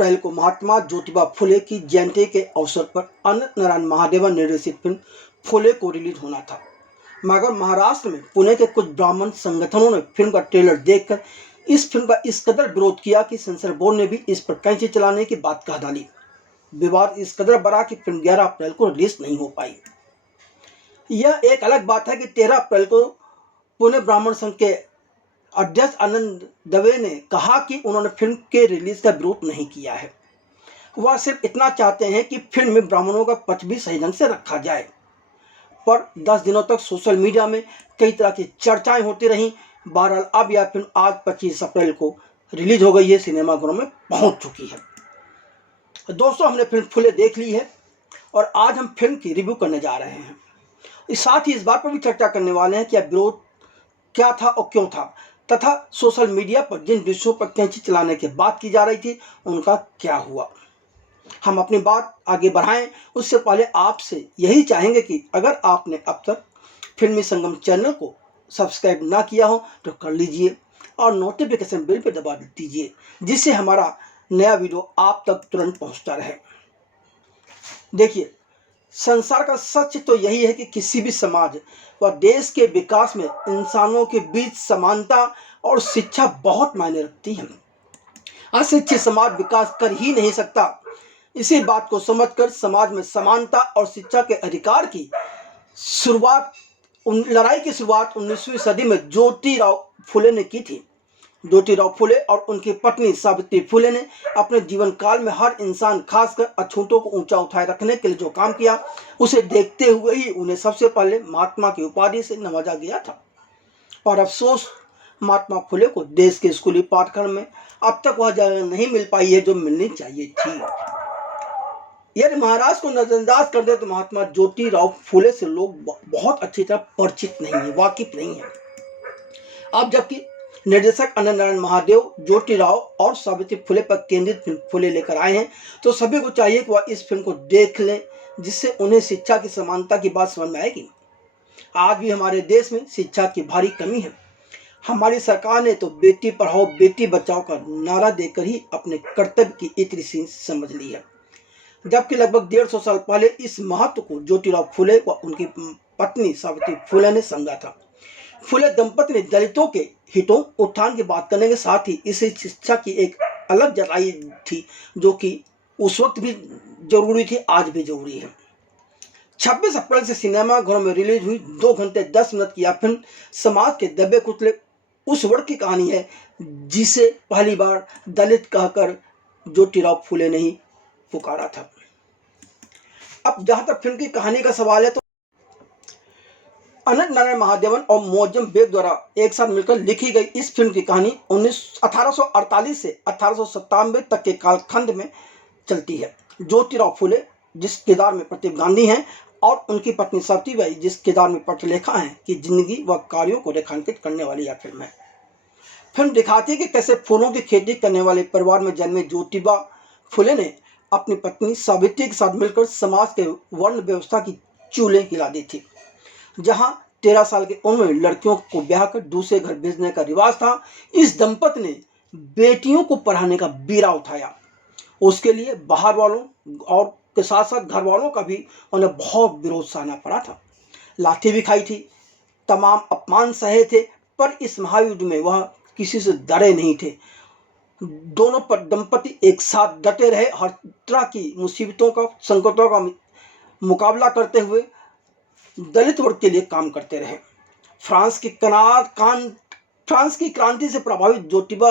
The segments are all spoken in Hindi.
अप्रैल को महात्मा ज्योतिबा फुले की जयंती के अवसर पर अनंत नारायण महादेवन निर्देशित फिल्म फुले को रिलीज होना था, मगर महाराष्ट्र में पुणे के कुछ ब्राह्मण संगठनों ने फिल्म का ट्रेलर देखकर इस फिल्म का इस कदर विरोध किया कि सेंसर बोर्ड ने भी इस पर कैंची चलाने की बात कह डाली। विवाद इस कदर बढ़ा कि फिल्म 11 अप्रैल को रिलीज नहीं हो पाई। यह एक अलग बात है कि 13 अप्रैल को पुणे ब्राह्मण संघ के अध्यक्ष आनंद दवे ने कहा कि उन्होंने फिल्म के रिलीज का विरोध नहीं किया है। वह सिर्फ इतना चाहते हैं कि फिल्म में ब्राह्मणों का पक्ष भी सही ढंग से रखा जाए। पर 10 दिनों तक सोशल मीडिया में कई तरह की चर्चाएं होती रहीं। बहरहाल अब यह फिल्म आज 25 अप्रैल को रिलीज हो गई है, सिनेमाघरों में पहुंच चुकी है। दोस्तों, हमने फिल्म फुले देख ली है और आज हम फिल्म की रिव्यू करने जा रहे हैं। साथ ही इस बात पर भी चर्चा करने वाले हैं कि यह विरोध क्या था और क्यों था, तथा सोशल मीडिया पर जिन विषयों पर कैंची चलाने की बात की जा रही थी उनका क्या हुआ। हम अपनी बात आगे बढ़ाएं उससे पहले आपसे यही चाहेंगे कि अगर आपने अब तक फिल्मी संगम चैनल को सब्सक्राइब ना किया हो तो कर लीजिए और नोटिफिकेशन बेल पर दबा दीजिए, जिससे हमारा नया वीडियो आप तक तुरंत पहुंचता रहे। देखिए, संसार का सच तो यही है कि किसी भी समाज व देश के विकास में इंसानों के बीच समानता और शिक्षा बहुत मायने रखती है। अशिक्षित समाज विकास कर ही नहीं सकता। इसी बात को समझकर समाज में समानता और शिक्षा के अधिकार की लड़ाई की शुरुआत 19वीं सदी में ज्योतिराव फुले ने की थी। ज्योतिराव फुले और उनकी पत्नी सावित्री फुले ने अपने जीवन काल में हर इंसान, खासकर अछूतों को ऊंचा उठाए रखने के लिए जो काम किया, उसे देखते हुए ही उन्हें सबसे पहले महात्मा की उपाधि से नवाजा गया था। और अफसोस, महात्मा फुले को देश के स्कूली पाठ्यक्रम में अब तक वह जगह नहीं मिल पाई है जो मिलनी चाहिए थी। यदि महाराज को नजरअंदाज कर दे तो महात्मा ज्योतिराव फुले से लोग बहुत अच्छी तरह परिचित नहीं है, वाकिफ नहीं है। अब जबकि निर्देशक अनंत नारायण महादेव ज्योतिराव और सावित्री फुले पर केंद्रित फिल्म फुले लेकर आए हैं, तो सभी को चाहिए कि वह इस फिल्म को देख लें, जिससे उन्हें शिक्षा की समानता की बात समझ में आएगी। आज भी हमारे देश में शिक्षा की भारी कमी है। हमारी सरकार ने तो बेटी पढ़ाओ बेटी बचाओ का नारा देकर ही अपने कर्तव्य की इतनी सी समझ ली है, जबकि लगभग 150 साल पहले इस महत्व को ज्योतिराव फुले व उनकी पत्नी सावित्री फुले ने समझा था। फुले दंपति ने दलितों के हितों उत्थान की बात करने के साथ ही इसे शिक्षा की एक अलग जलाई थी, जो कि उस वक्त भी जरूरी थी, आज भी जरूरी है। 26 अप्रैल से सिनेमाघरों में रिलीज हुई 2 घंटे 10 मिनट की यह फिल्म समाज के दबे कुचले उस वर्ग की कहानी है जिसे पहली बार दलित कहकर ज्योतिराव फुले ने ही पुकारा था। अब जहां तक फिल्म की कहानी का सवाल है, तो अनंत नारायण महादेवन और मोअज्जम बेग द्वारा एक साथ मिलकर लिखी गई इस फिल्म की कहानी 1848 से 1897 तक के कालखंड में चलती है। ज्योतिराव फुले जिस किरदार में प्रतिभा गांधी हैं और उनकी पत्नी सावित्रीबाई जिस किरदार में पटलेखा हैं की जिंदगी व कार्यों को रेखांकित करने वाली यह फिल्म है। फिल्म दिखाती है कि कैसे फूलों की खेती करने वाले परिवार में जन्मे ज्योतिबा फुले ने अपनी पत्नी सावित्री के साथ मिलकर समाज के वर्ण व्यवस्था की चूलें हिला दी थी। जहां 13 साल की उम्र में लड़कियों को ब्याह कर दूसरे घर भेजने का रिवाज था, इस दंपति ने बेटियों को पढ़ाने का बीड़ा उठाया। उसके लिए बाहर वालों और के साथ साथ घर वालों का भी उन्हें बहुत विरोध सहना पड़ा था। लाठी भी खाई थी, तमाम अपमान सहे थे, पर इस महायुद्ध में वह किसी से डरे नहीं थे। दोनों पर दंपति एक साथ डटे रहे, हर तरह की मुसीबतों का, संकटों का मुकाबला करते हुए दलित वर्ग के लिए काम करते रहे। फ्रांस की क्रांति से प्रभावित ज्योतिबा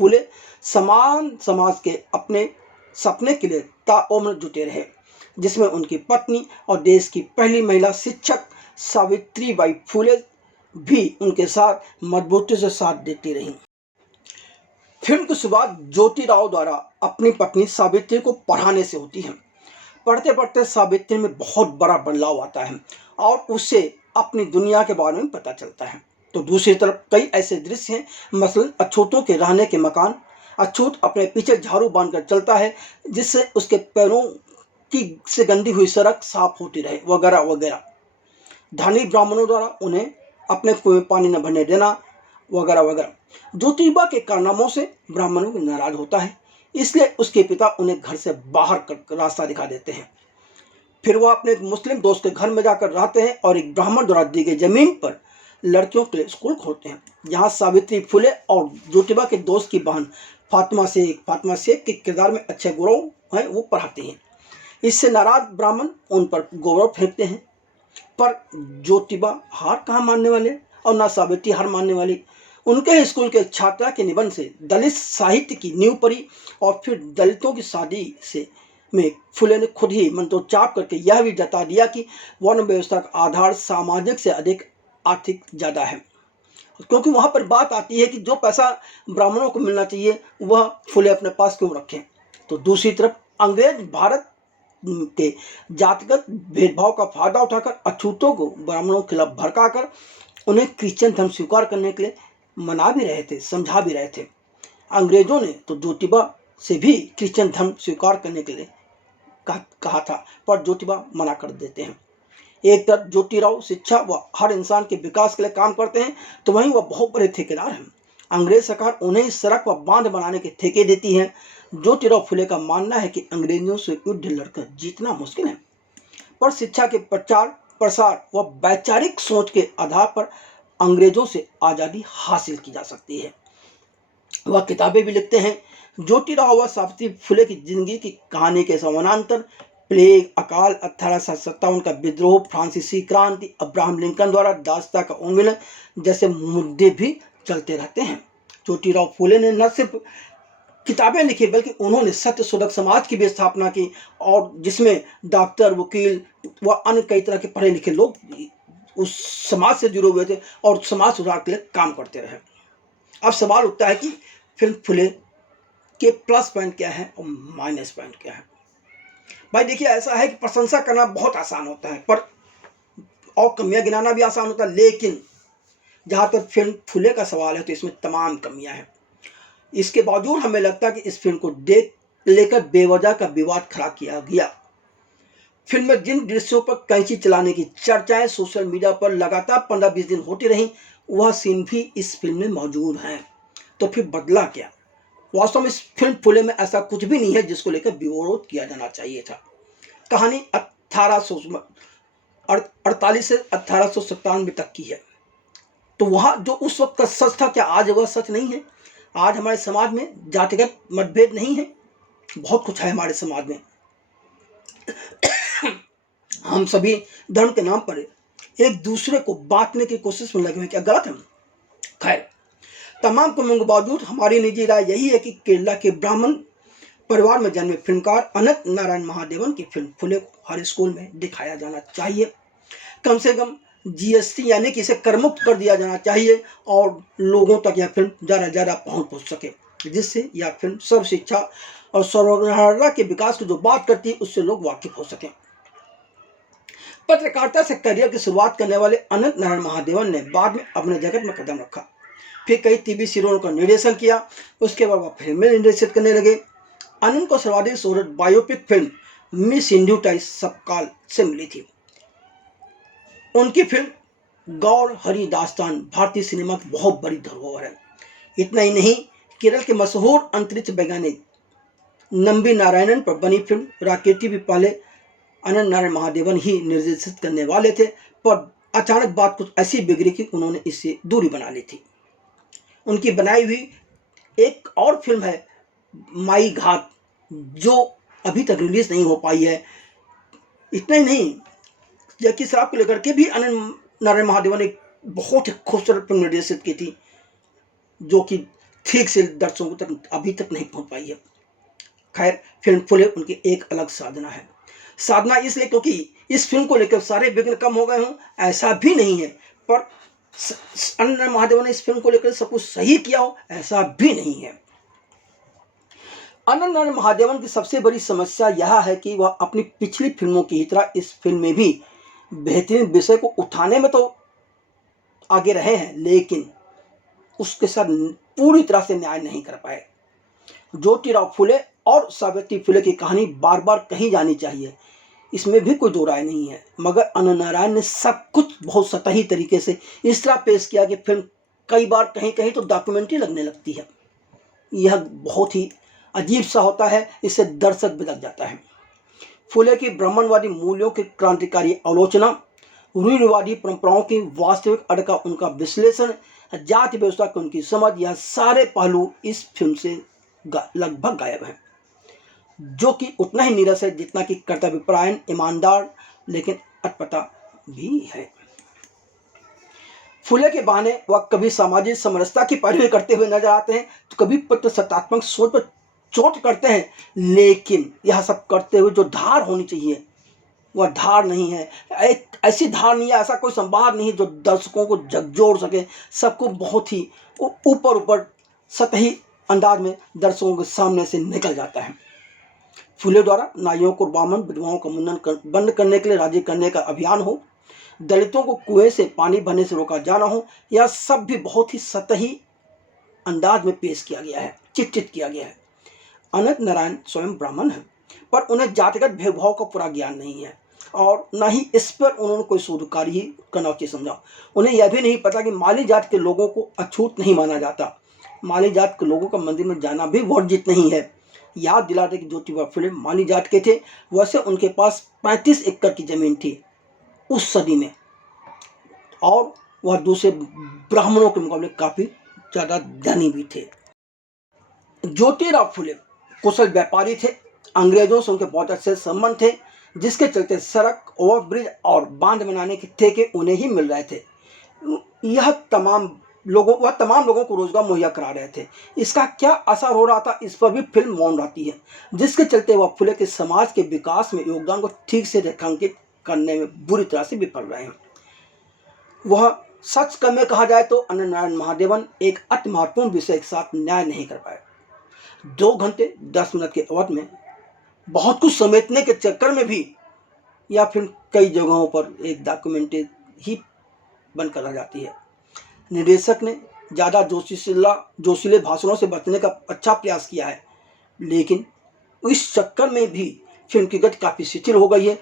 फुले समान समाज के अपने सपने के लिए ताउम्र जुटे रहे, जिसमें उनकी पत्नी और देश की पहली महिला शिक्षक सावित्रीबाई फुले भी उनके साथ मजबूती से साथ देती रहीं। फिल्म की शुरुआत ज्योतिराव द्वारा अपनी पत्नी सावित्री को पढ़ाने से होती है। पढ़ते पढ़ते सावित्री में बहुत बड़ा बदलाव आता है और उससे अपनी दुनिया के बारे में पता चलता है। तो दूसरी तरफ कई ऐसे दृश्य हैं, मसलन अछूतों के रहने के मकान। अछूत अपने पीछे झाड़ू बांधकर चलता है जिससे उसके पैरों की से गंदी हुई सड़क साफ होती रहे, वगैरह वगैरह। धनी ब्राह्मणों द्वारा उन्हें अपने कुएं में पानी न भरने देना, वगैरह वगैरह। ज्योतिबा के कारनामों से ब्राह्मणों को नाराज होता है, इसलिए उसके पिता उन्हें घर से बाहर कर रास्ता दिखा देते हैं। फिर वह अपने एक मुस्लिम दोस्त के घर में जाकर रहते हैं और एक ब्राह्मण द्वारा दी गई जमीन पर लड़कियों के लिए स्कूल खोलते हैं, जहाँ सावित्री फुले और ज्योतिबा के दोस्त की बहन फातिमा शेख के किरदार में अच्छे गौरव हैं वो पढ़ाते हैं। इससे नाराज ब्राह्मण उन पर गौरव फेंकते हैं, पर ज्योतिबा हार कहाँ मानने वाले और ना सावित्री हार मानने वाली। उनके स्कूल के छात्रा के निबंध से दलित साहित्य की नींव पड़ी और फिर दलितों की शादी से में फुले ने खुद ही मंत्रोच्चार करके यह भी जता दिया कि वर्ण व्यवस्था का आधार सामाजिक से अधिक आर्थिक ज़्यादा है, क्योंकि वहाँ पर बात आती है कि जो पैसा ब्राह्मणों को मिलना चाहिए वह फुले अपने पास क्यों रखें। तो दूसरी तरफ अंग्रेज भारत के जातिगत भेदभाव का फायदा उठाकर अछूतों को ब्राह्मणों के खिलाफ भड़काकर उन्हें क्रिश्चियन धर्म स्वीकार करने के लिए मना भी रहे थे, समझा भी रहे थे। अंग्रेजों ने तो ज्योतिबा से भी क्रिश्चियन धर्म स्वीकार करने के लिए कहा था, पर ज्योतिबा मना कर देते हैं। एक तरफ ज्योतिराव शिक्षा व हर इंसान के विकास के लिए काम करते हैं, तो वहीं वह बहुत बड़े ठेकेदार हैं। अंग्रेज सरकार उन्हें सड़क व बांध बनाने के ठेके देती है। ज्योतिराव फुले का मानना है कि अंग्रेजों से युद्ध लड़कर जीतना मुश्किल है, पर शिक्षा के प्रचार प्रसार व वैचारिक सोच के आधार पर अंग्रेजों से आज़ादी हासिल की जा सकती है। वह किताबें भी लिखते हैं। ज्योतिराव व सावित्री फुले की जिंदगी की कहानी के समानांतर प्लेग, अकाल, 1857 का विद्रोह, फ्रांसीसी क्रांति, अब्राहम लिंकन द्वारा दासता का उन्मूलन जैसे मुद्दे भी चलते रहते हैं। ज्योतिराव फुले ने न सिर्फ किताबें लिखी बल्कि उन्होंने सत्य शोधक समाज की भी स्थापना की, और जिसमें डॉक्टर, वकील व अन्य कई तरह के पढ़े लिखे लोग उस समाज से जुड़े हुए थे और समाज सुधार के लिए काम करते रहे। अब सवाल उठता है कि फिल्म फुले के प्लस पॉइंट क्या है और माइनस पॉइंट क्या है। भाई देखिए, ऐसा है कि प्रशंसा करना बहुत आसान होता है पर और कमियां गिनाना भी आसान होता है, लेकिन जहाँ तक फिल्म फुले का सवाल है तो इसमें तमाम कमियां हैं। इसके बावजूद हमें लगता है कि इस फिल्म को लेकर बेवजह का विवाद खड़ा किया गया। फिल्म में जिन दृश्यों पर कैंची चलाने की चर्चाएं सोशल मीडिया पर लगातार 15-20 दिन होती रहीं, वह सीन भी इस फिल्म में मौजूद हैं। तो फिर बदला क्या? वास्तव में इस फिल्म फुले में ऐसा कुछ भी नहीं है जिसको लेकर विरोध किया जाना चाहिए था। कहानी 1848 से 1897 तक की है, तो वहाँ जो उस वक्त का सच था, क्या आज वह सच नहीं है? आज हमारे समाज में जातिगत मतभेद नहीं है, बहुत कुछ है हमारे समाज में। हम सभी धर्म के नाम पर एक दूसरे को बांटने की कोशिश में लगे हुए, क्या गलत है? खैर, तमाम कमियों के बावजूद हमारी निजी राय यही है कि केरला के ब्राह्मण परिवार में जन्मे फिल्मकार अनंत नारायण महादेवन की फिल्म फुले को हर स्कूल में दिखाया जाना चाहिए। कम से कम जीएसटी यानी कि इसे करमुक्त कर दिया जाना चाहिए और लोगों तक यह फिल्म ज़्यादा पहुँच सके, जिससे यह फिल्म सर्व शिक्षा और सर्वहारा के विकास की जो बात करती है उससे लोग वाकिफ हो सकें। पत्रकारिता से करियर की शुरुआत करने वाले अनंत नारायण महादेवन ने बाद में अपने जगत में कदम रखा, फिर कई टीवी सीरियलों का निर्देशन किया, उसके बाद वह फिल्में निर्देशित करने लगे। अनंत को सर्वाधिक शोहरत बायोपिक फिल्म मिस इंडिया टाइस सबकाल से मिली थी। उनकी फिल्म गौर हरी दास्तान भारतीय सिनेमा की बहुत बड़ी धरोहर है। इतना ही नहीं, केरल के मशहूर अंतरिक्ष वैज्ञानिक नंबी नारायणन पर बनी फिल्म राकेटी भी पहले अनंत नारायण महादेवन ही निर्देशित करने वाले थे, पर अचानक बात कुछ ऐसी बिगड़ी कि उन्होंने इससे दूरी बना ली थी। उनकी बनाई हुई एक और फिल्म है माई घाट, जो अभी तक रिलीज नहीं हो पाई है। इतना ही नहीं, जबकि शराब को लेकर के भी अनंत नारायण महादेवन ने एक बहुत ही खूबसूरत फिल्म निर्देशित की थी, जो कि ठीक से दर्शकों तक अभी तक नहीं पहुंच पाई है। खैर, फिल्म फुले उनकी एक अलग साधना है। साधना इसलिए क्योंकि इस फिल्म को लेकर सारे विघ्न कम हो गए हों, ऐसा भी नहीं है, पर अनंत महादेवन ने इस फिल्म को लेकर सब कुछ सही किया हो, ऐसा भी नहीं है। अनंत नारायण महादेवन की सबसे बड़ी समस्या यह है कि वह अपनी पिछली फिल्मों की ही तरह इस फिल्म में भी बेहतरीन विषय को उठाने में तो आगे रहे हैं, लेकिन उसके साथ पूरी तरह से न्याय नहीं कर पाए। ज्योतिराव फुले और सावित्री फुले की कहानी बार बार कही जानी चाहिए, इसमें भी कोई दो राय नहीं है, मगर अनंत नारायण ने सब कुछ बहुत सतही तरीके से इस तरह पेश किया कि फिल्म कई बार कहीं कहीं तो डॉक्यूमेंट्री लगने लगती है। यह बहुत ही अजीब सा होता है, इससे दर्शक बिदक जाता है। फुले की ब्राह्मणवादी मूल्यों की क्रांतिकारी आलोचना, रूढ़िवादी परंपराओं की वास्तविक अड़ का उनका विश्लेषण, जाति व्यवस्था की उनकी समझ, यह सारे पहलू इस फिल्म से लगभग गायब हैं, जो कि उतना ही नीरस है जितना कि कर्तव्यपरायण, ईमानदार लेकिन अटपटा भी है। फुले के बहाने वह कभी सामाजिक समरसता की पैरवी करते हुए नजर आते हैं तो कभी प्रत्यक्षात्मक सोच पर चोट करते हैं, लेकिन यह सब करते हुए जो धार होनी चाहिए वह धार नहीं है। एक ऐसी धार नहीं है, ऐसा कोई संवाद नहीं है जो दर्शकों को झकझोर सके। सबको बहुत ही ऊपर ऊपर सतही अंदाज में दर्शकों के सामने से निकल जाता है। फुले द्वारा नारियों को बामन, विधवाओं का मुंडन बंद करने के लिए राजी करने का अभियान हो, दलितों को कुएं से पानी भरने से रोका जाना हो, यह सब भी बहुत ही सतही अंदाज में पेश किया गया है, चित्रित किया गया है। अनंत नारायण स्वयं ब्राह्मण है, पर उन्हें जातिगत भेदभाव का पूरा ज्ञान नहीं है और न ही इस पर उन्होंने कोई शोध कार्य ही करना चाहिए समझा। उन्हें यह भी नहीं पता कि माली जात के लोगों को अछूत नहीं माना जाता। माली जात के लोगों का मंदिर में जाना भी वर्जित नहीं है। याद दिलाते कि ज्योतिबा फुले माली जात के थे, वैसे उनके पास 35 एकड़ की जमीन थी उस सदी में, और वह दूसरे ब्राह्मणों के मुकाबले काफ़ी ज़्यादा धनी भी थे। ज्योतिराव फुले कुशल व्यापारी थे। अंग्रेजों से उनके बहुत अच्छे संबंध थे, जिसके चलते सड़क, ओवरब्रिज और बांध बनाने के ठेके उन्हें ही मिल रहे थे। वह तमाम लोगों को रोजगार मुहैया करा रहे थे। इसका क्या असर हो रहा था, इस पर भी फिल्म मौन रहती है, जिसके चलते वह फुले के समाज के विकास में योगदान को ठीक से रेखांकित करने में बुरी तरह से विफल रहे हैं। वह सच में कहा जाए तो अनंत नारायण महादेवन एक अति महत्वपूर्ण विषय के साथ न्याय नहीं कर पाए। 2 घंटे 10 मिनट के अवधि में बहुत कुछ समेटने के चक्कर में भी यह फिल्म कई जगहों पर एक डॉक्यूमेंट्री ही बनकर रह जाती है। निर्देशक ने ज़्यादा जोशीले भाषणों से बचने का अच्छा प्रयास किया है, लेकिन इस चक्कर में भी फिल्म की गति काफ़ी शिथिल हो गई है।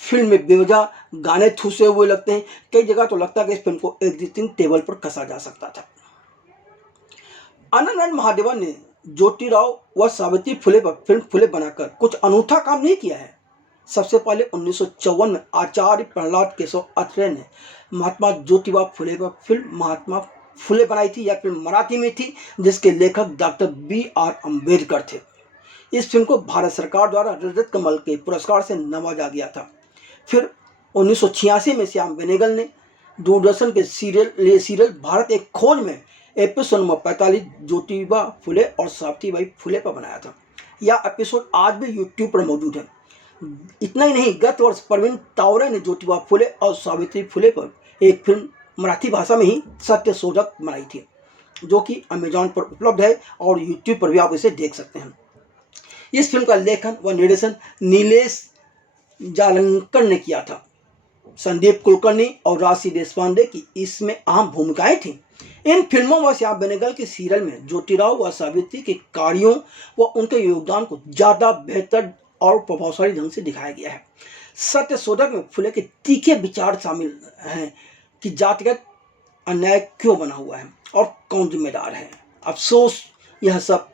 फिल्म में बेवजह गाने ठूसे हुए लगते हैं। कई जगह तो लगता है कि इस फिल्म को एडिटिंग टेबल पर कसा जा सकता था। अनंत नारायण महादेवन ने ज्योतिराव व सावित्री फुले पर फिल्म फुले बनाकर कुछ अनूठा काम नहीं किया है। सबसे पहले 1954 में आचार्य प्रहलाद केशव अत्रेय ने महात्मा ज्योतिबा फुले पर फिल्म महात्मा फुले बनाई थी। यह फिल्म मराठी में थी, जिसके लेखक डॉक्टर B.R. अम्बेडकर थे। इस फिल्म को भारत सरकार द्वारा रजत कमल के पुरस्कार से नवाजा गया था। फिर 1986 में श्याम बेनेगल ने दूरदर्शन के सीरियल भारत एक खोज में एपिसोड नंबर 45 ज्योतिबा फुले और सावित्रीबाई फुले पर बनाया था। यह एपिसोड आज भी यूट्यूब पर मौजूद है। इतना ही नहीं, गत वर्ष प्रवीण तावरे ने ज्योतिबा फुले और सावित्री फुले पर एक फिल्म मराठी भाषा में ही सत्यशोधक बनाई थी, जो कि अमेजॉन पर उपलब्ध है और यूट्यूब पर भी आप इसे देख सकते हैं। इस फिल्म का लेखन व निर्देशन नीलेश जालंकर ने किया था। संदीप कुलकर्णी और राशि देशपांडे की इसमें अहम भूमिकाएं थीं। इन फिल्मों व श्याम बेनेगल के सीरियल में ज्योतिराव व सावित्री के कार्यों व उनके योगदान को ज़्यादा बेहतर और प्रभावशाली ढंग से दिखाया गया है। सत्यशोधक में फुले के तीखे विचार शामिल हैं कि जातिगत अन्याय क्यों बना हुआ है और कौन जिम्मेदार है। अफसोस यह सब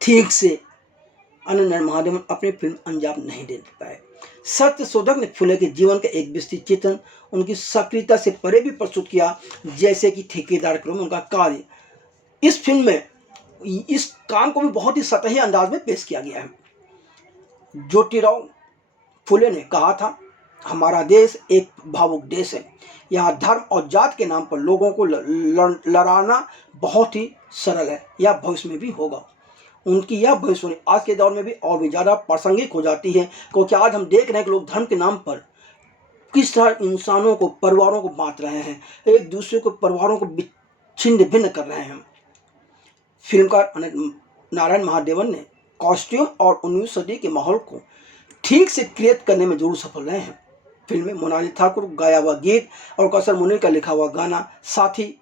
ठीक से अनंत नारायण महादेवन अपनी फिल्म अंजाम नहीं दे पाए। सत्यशोधक ने फुले के जीवन का एक विस्तृत चित्रण उनकी सक्रियता से परे भी प्रस्तुत किया, जैसे कि ठेकेदार क्रम उनका कार्य। इस फिल्म में इस काम को भी बहुत ही सतही अंदाज में पेश किया गया है। ज्योतिराव फुले ने कहा था, हमारा देश एक भावुक देश है। यहाँ धर्म और जात के नाम पर लोगों को लड़ाना बहुत ही सरल है। यह भविष्य में भी होगा। उनकी यह भविष्यवाणी आज के दौर में भी और भी ज़्यादा प्रासंगिक हो जाती है, क्योंकि आज हम देख रहे हैं कि लोग धर्म के नाम पर किस तरह इंसानों को, परिवारों को बांट रहे हैं, एक दूसरे को, परिवारों को छिन्न भिन्न कर रहे हैं। फिल्मकार अनंत नारायण महादेवन ने कॉस्ट्यूम और 19वीं सदी के माहौल को ठीक से क्रिएट करने में जरूर सफल रहे हैं। फिल्म में मोनाली ठाकुर गाया हुआ गीत और कौशल मुनि का लिखा हुआ गाना साथ ही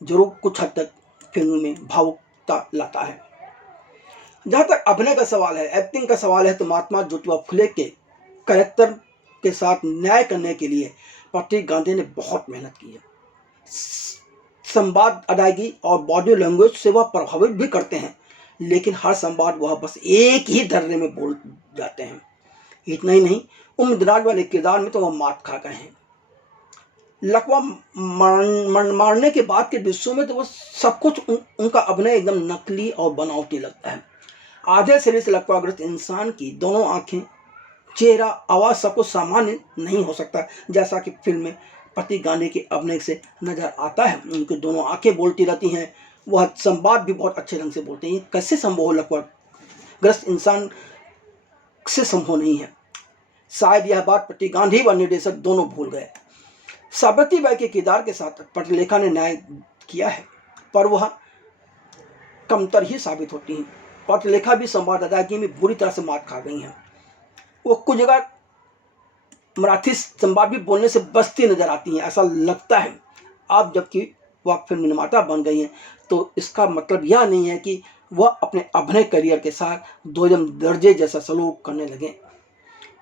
जरूर कुछ हद तक फिल्म में भावुकता लाता है। जहाँ तक अभिनय का सवाल है, एक्टिंग का सवाल है, तो महात्मा ज्योतिबा फुले के कैरेक्टर के साथ न्याय करने के लिए प्रतीक गांधी ने बहुत मेहनत की है। संवाद, अदायगी और बॉडी लैंग्वेज से वह प्रभावित भी करते हैं। लेकिन हर संवाद वह बस एक ही धर्रे में बोल जाते हैं। इतना ही नहीं, उम्र-दराज वाले किरदार में तो वह मात खा गए हैं। लकवा मारने के बाद के दृश्यों में तो वो सब कुछ उनका अभिनय एकदम नकली और बनावटी लगता है। आधे शरीर से लकवाग्रस्त इंसान की दोनों आंखें, चेहरा, आवाज़ सब कुछ सामान्य नहीं हो सकता, जैसा कि फिल्म में पति गांधी के अभिनय से नजर आता है। उनकी दोनों आंखें बोलती रहती हैं, वह संवाद भी बहुत अच्छे ढंग से बोलते हैं। ये कैसे संभव हो? लकवाग्रस्त इंसान से संभव नहीं है। शायद यह बात पति गांधी व निर्देशक दोनों भूल गए। सावित्री बाई के किरदार के साथ पटलेखा ने न्याय किया है, पर वह कमतर ही साबित होती हैं। पटलेखा भी संवाद अदायगी में बुरी तरह से मात खा गई हैं। वो कुछ जगह मराठी संवाद भी बोलने से बचती नजर आती हैं, ऐसा लगता है। अब जबकि वह फिल्म निर्माता बन गई हैं, तो इसका मतलब यह नहीं है कि वह अपने अभिनय करियर के साथ दोयम दर्जे जैसा सलूक करने लगे।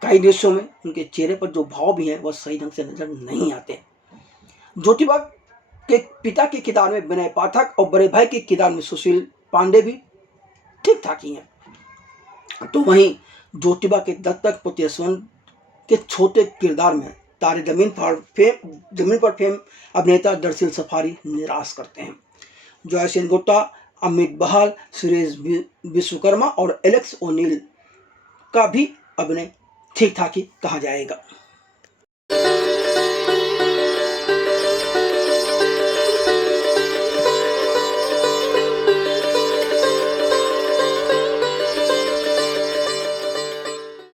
कई दृश्यों में उनके चेहरे पर जो भाव भी हैं वह सही ढंग से नजर नहीं आते। ज्योतिबा के पिता के किरदार में विनय पाठक और बड़े भाई के किरदार में सुशील पांडे भी ठीक ठाक ही हैं। तो वहीं ज्योतिबा के दत्तक पुत्र यशवंत के छोटे किरदार में तारे जमीन पर फेम अभिनेता दरअसल सफारी निराश करते हैं। जॉय सेनगुप्ता, अमित बहाल, सुरेश विश्वकर्मा और एलेक्स ओनील का भी अभिनय ठीक ठाक ही कहा जाएगा।